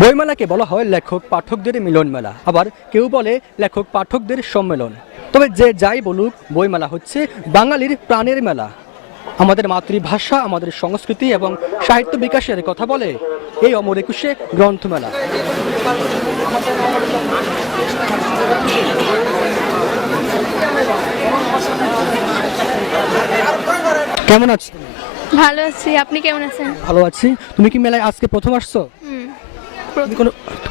বইমেলাকে বলা হয় লেখক পাঠকদের মিলন মেলা, আবার কেউ বলে লেখক পাঠকদের সম্মেলন। তবে যে যাই বলুক, বইমেলা হচ্ছে বাঙালির প্রাণের মেলা। আমাদের মাতৃভাষা, আমাদের সংস্কৃতি এবং সাহিত্য বিকাশের কথা বলে এই অমর একুশে গ্রন্থমেলা। কেমন আছো তুমি? ভালো আছি, আপনি কেমন আছেন? ভালো আছি। তুমি কি মেলায় আজকে প্রথম আসছো? হুম।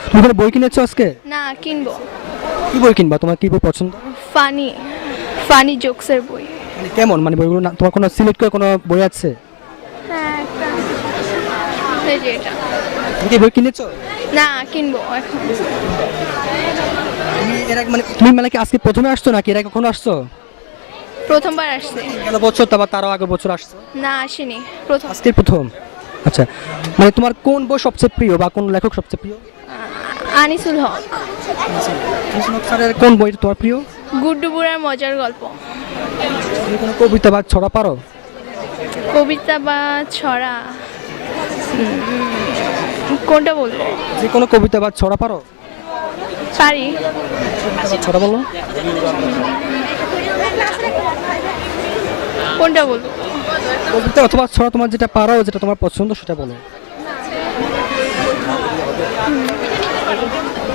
তুমি কোনো বই কিনেছো আজকে? না, কিনবো। কি বই কিনবা? তোমার কি বই পছন্দ? ফানি ফানি জোকসের বই। মানে কেমন, মানে বইগুলো তোমার কোনো সিলেক্ট করে কোনো বই আছে? হ্যাঁ, একটা এই যে এটা। তুমি কি বই কিনেছো? না, কিনবো এখন। তুমি মেলা কি আজকে প্রথমে আসছো নাকি এর আগে কখনো আসছো? প্রথমবার আসছি। গেল বছর তো, আবার তারও আগের বছর আসছো? না, আসিনি, প্রথম। আজকে প্রথম। আচ্ছা, মানে তোমার কোন বই সবচেয়ে প্রিয় বা কোন লেখক সবচেয়ে প্রিয়? আনিসুল হক। স্যারের কোন বইটা তোমার প্রিয়? গুড্ডু বুড়ার মজার গল্প। তুমি কোনো কবিতা বা ছড়া পারো? কবিতা বা ছড়া, কোনটা বলবো? যে কোনো কবিতা বা ছড়া পারো? পারি। ছড়া বলো। কোনটা বলবো? কবিতা অথবা ছড়া, তোমার যেটা পারো, যেটা তোমার পছন্দ সেটা বলো।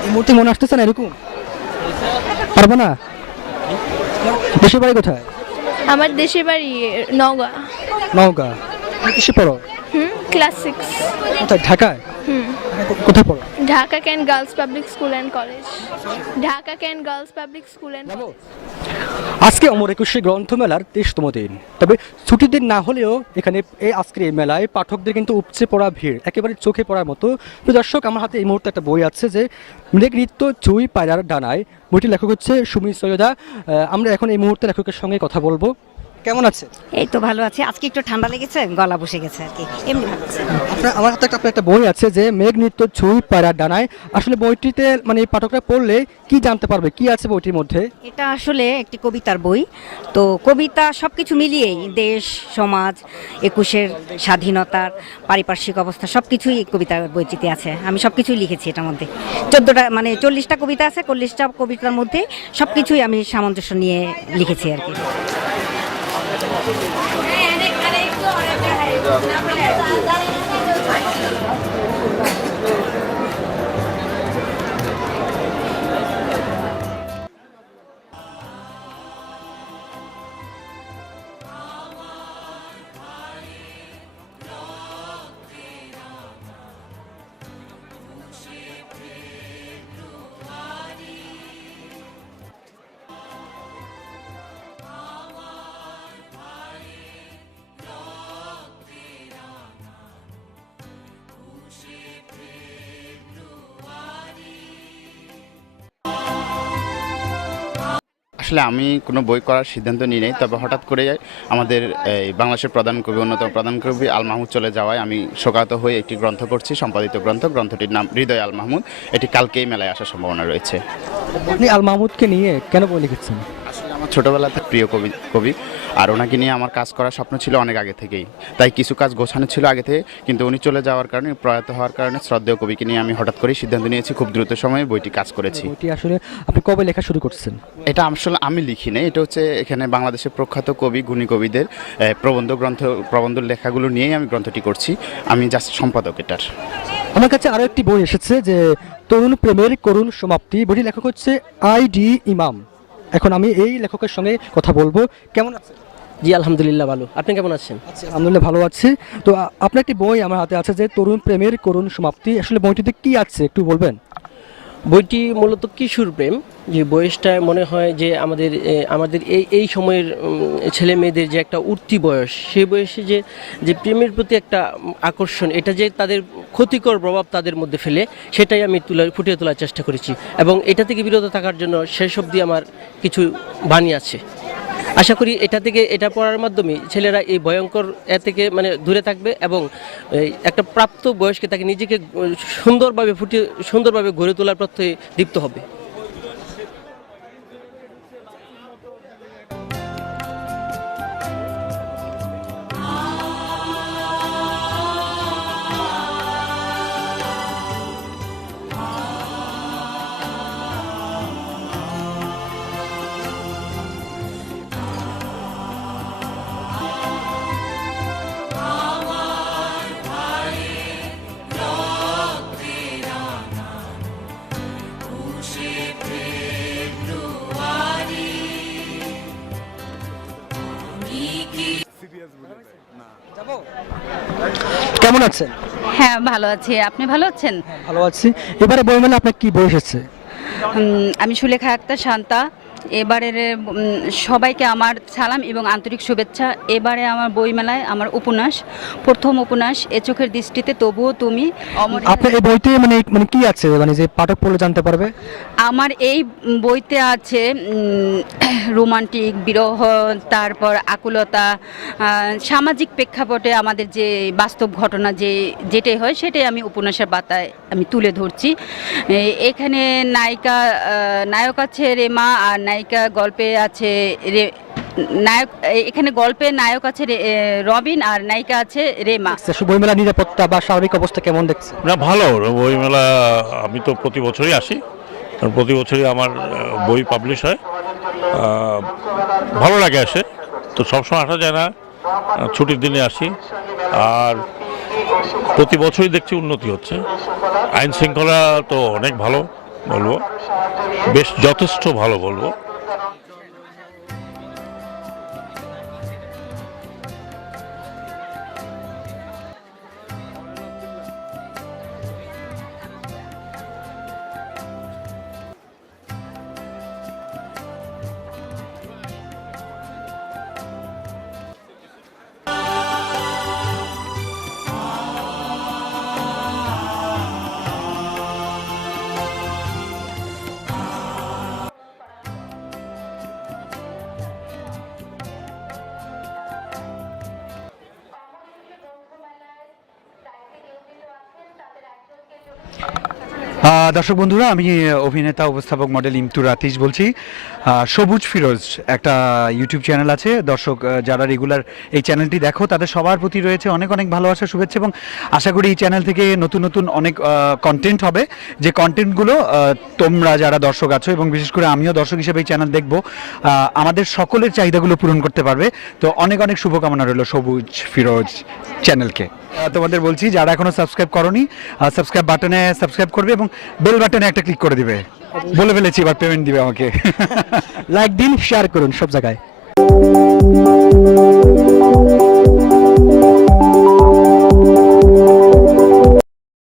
এই মুহূর্তে মনে আসতেছে না এরকম? পারবো না? দেশের বাড়ি কোথায়? আমার দেশের বাড়ি নওগাঁ। নওগাঁ। তুমি কিসে পড়ো? ক্লাস 6। কোথায়, ঢাকায়? কোথায় পড়ো? Dhaka can't girls public school and college. Dhaka can't girls public school and college. আজকে অমর একুশে গ্রন্থমেলার 23তম দিন। তবে ছুটির দিন না হলেও এখানে আজকের এই মেলায় পাঠকদের কিন্তু উপচে পড়া ভিড়, একেবারে চোখে পড়ার মতো। তো দর্শক, আমার হাতে এই মুহূর্তে একটা বই আছে, যে মৃগ নৃত্য চুই পায়রার ডানায়। বইটির লেখক হচ্ছে সুমি সৈয়দা। আমরা এখন এই মুহূর্তে লেখকের সঙ্গে কথা বলবো। কেমন আছে? এই তো ভালো আছে। আজকে একটু ঠান্ডা লেগেছে, গলা বসে গেছে আর কি, এমনি ভালো আছে। আমার হাতে আপনার একটা বই আছে, যে মেঘ নৃত্য ছুঁই পায়রার ডানায়। আসলে বইটিতে মানে পাঠকরা পড়লে কি জানতে পারবে, কি আছে বইটির মধ্যে? এটা আসলে একটি কবিতার বই। তো কবিতা সব কিছু মিলিয়েই দেশ, সমাজ, একুশের স্বাধীনতার পারিপার্শ্বিক অবস্থা সব কিছুই এই কবিতার বইটিতে আছে। আমি সব কিছুই লিখেছি এটার মধ্যে। 14টা মানে 40টা কবিতা আছে। 40টা কবিতার মধ্যে সব কিছুই আমি সামঞ্জস্য নিয়ে লিখেছি আর কি। আসলে আমি কোনো বই করার সিদ্ধান্ত নিই নাই, তবে হঠাৎ করে আমাদের এই বাংলাদেশের প্রধান কবি, অন্যতম প্রধান কবি আল মাহমুদ চলে যাওয়ায় আমি শোকাহত হয়ে একটি গ্রন্থ করছি, সম্পাদিত গ্রন্থটির নাম হৃদয় আল মাহমুদ। এটি কালকেই মেলায় আসার সম্ভাবনা রয়েছে। আপনি আল মাহমুদকে নিয়ে কেন বই লিখেছেন? আসলে আমার ছোটোবেলাতে প্রিয় কবি, আর ওনাকে নিয়ে আমার কাজ করার স্বপ্ন ছিল অনেক আগে থেকেই। তাই কিছু কাজ গোছানো ছিল আগে থেকে, কিন্তু উনি চলে যাওয়ার কারণে, প্রয়াত হওয়ার কারণে শ্রদ্ধেয় কবিকে নিয়ে আমি হঠাৎ করেই সিদ্ধান্ত নিয়েছি, খুব দ্রুত সময়ে বইটি কাজ করেছি। বইটি আসলে আপনি কবে লেখা শুরু করছেন? এটা আসলে আমি লিখি নাই, এটা হচ্ছে এখানে বাংলাদেশের প্রখ্যাত কবি, গুণী কবিদের প্রবন্ধ লেখাগুলো নিয়েই আমি গ্রন্থটি করছি। আমি জাস্ট সম্পাদক এটার। আমার কাছে আরো একটি বই এসেছে, যে তরুণ প্রেমের করুণ সমাপ্তি। বইটির লেখক হচ্ছে আই.ডি. ইমাম। এখন আমি এই লেখকের সঙ্গে কথা বলবো। কেমন আছেন? জি আলহামদুলিল্লাহ ভালো। আপনি কেমন আছেন? আলহামদুলিল্লাহ ভালো আছি। তো আপনার একটি বই আমার হাতে আছে, যে তরুণ প্রেমের করুণ সমাপ্তি। আসলে বইটিতে কি আছে একটু বলবেন? বইটি মূলত কিশোর প্রেম, যে বয়সটা মনে হয় যে আমাদের এই সময়ের ছেলে মেয়েদের যে একটা উঠতি বয়স, সেই বয়সে যে প্রেমের প্রতি একটা আকর্ষণ, এটা যে তাদের ক্ষতিকর প্রভাব তাদের মধ্যে ফেলে, সেটাই আমি ফুটিয়ে তোলার চেষ্টা করেছি। এবং এটা থেকে বিরত থাকার জন্য শেষ অবধি আমার কিছু বাণী আছে। আশা করি এটা পড়ার মাধ্যমে ছেলেরা এই ভয়ঙ্কর থেকে মানে দূরে থাকবে, এবং একটা প্রাপ্ত বয়স্কে তাকে নিজেকে সুন্দরভাবে গড়ে তোলার প্রত্যয়ে দীপ্ত হবে। কেমন আছেন? হ্যাঁ ভালো আছি, আপনি ভালো আছেন? ভালো আছি। এবারে বইমেলা আপনার কি বই এসেছে? আমি সুলেখা আক্তার শান্তা। এবারের সবাইকে আমার সালাম এবং আন্তরিক শুভেচ্ছা। এবারে আমার বইমেলায় আমার উপন্যাস, প্রথম উপন্যাস এ চোখের দৃষ্টিতে তবুও তুমি অমর। আপনার এই বইতে মানে মানে কি আছে, মানে যে পাঠক পড়লে জানতে পারবে? আমার এই বইতে আছে রোমান্টিক, বিরহ, তারপর আকুলতা, সামাজিক প্রেক্ষাপটে আমাদের যে বাস্তব ঘটনা যেটাই হয় সেটাই আমি উপন্যাসের পাতায় আমি তুলে ধরছি। এখানে নায়ক আছে রেমা, আর নায়িকা গল্পে আছে এখানে গল্পে নায়ক আছে রবিন, আর নায়িকা আছে রেমা। বইমেলা নিরাপত্তা বা স্বাভাবিক অবস্থা কেমন দেখছে? না, ভালো বইমেলা। আমি তো প্রতি বছরই আসি, কারণ প্রতি বছরই আমার বই পাবলিশ হয়। ভালো লাগে আসে, তো সবসময় আসা যায় না, ছুটির দিনে আসি। আর প্রতি বছরই দেখছি উন্নতি হচ্ছে। আইন শৃঙ্খলা তো অনেক ভালো বলবো, বেশ যথেষ্ট ভালো বলবো। দর্শক বন্ধুরা, আমি অভিনেতা উপস্থাপক মডেল ইমতুর আতিশ বলছি। সবুজ ফিরোজ একটা ইউটিউব চ্যানেল আছে। দর্শক যারা রেগুলার এই চ্যানেলটি দেখো তাদের সবার প্রতি রয়েছে অনেক অনেক ভালোবাসা, শুভেচ্ছা, এবং আশা করি এই চ্যানেল থেকে নতুন নতুন অনেক কন্টেন্ট হবে, যে কন্টেন্টগুলো তোমরা যারা দর্শক আছো এবং বিশেষ করে আমিও দর্শক হিসেবে এই চ্যানেল দেখব, আমাদের সকলের চাহিদাগুলো পূরণ করতে পারবে। তো অনেক অনেক শুভকামনা রইল সবুজ ফিরোজ চ্যানেলকে। তোমাদের বলছি, যারা এখনো সাবস্ক্রাইব করোনি, সাবস্ক্রাইব বাটনে সাবস্ক্রাইব করবে এবং বেল বাটনে একটা ক্লিক করে দিবে। বলে ফেলেছি, এবার পেমেন্ট দিবে আমাকে। লাইক দিন, শেয়ার করুন সব জায়গায়।